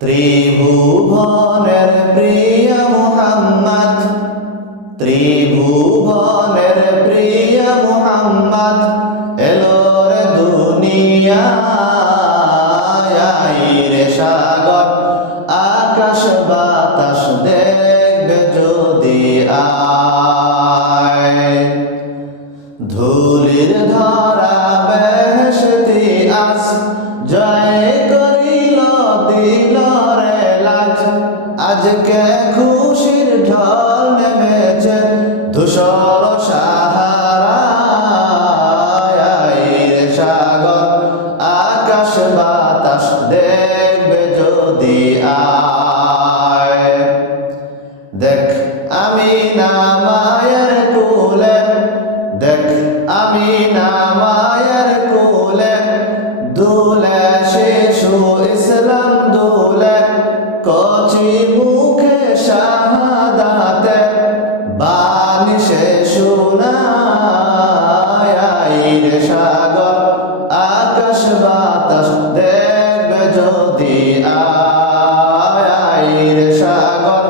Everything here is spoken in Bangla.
ত্রিভুবনের প্রিয় মুহাম্মদ, ত্রিভুবনের প্রিয় মুহাম্মদ, এলো রে দুনিয়ায় রে সাগর, আকাশ বাতাস দেখবে যদি আয়। ধুলির ধরা বেহসতি আস, জয় আজকে খুশির ঢল নেমেছে ধূসর সাহারায়। সাগর আকাশ বাতাস দেখবে যদি আ কচি মুখে শাহাদাতে বানিশে শোনায় রে সাগর আকাশ বাতাস দেখবে যদি আয় রে সাগর।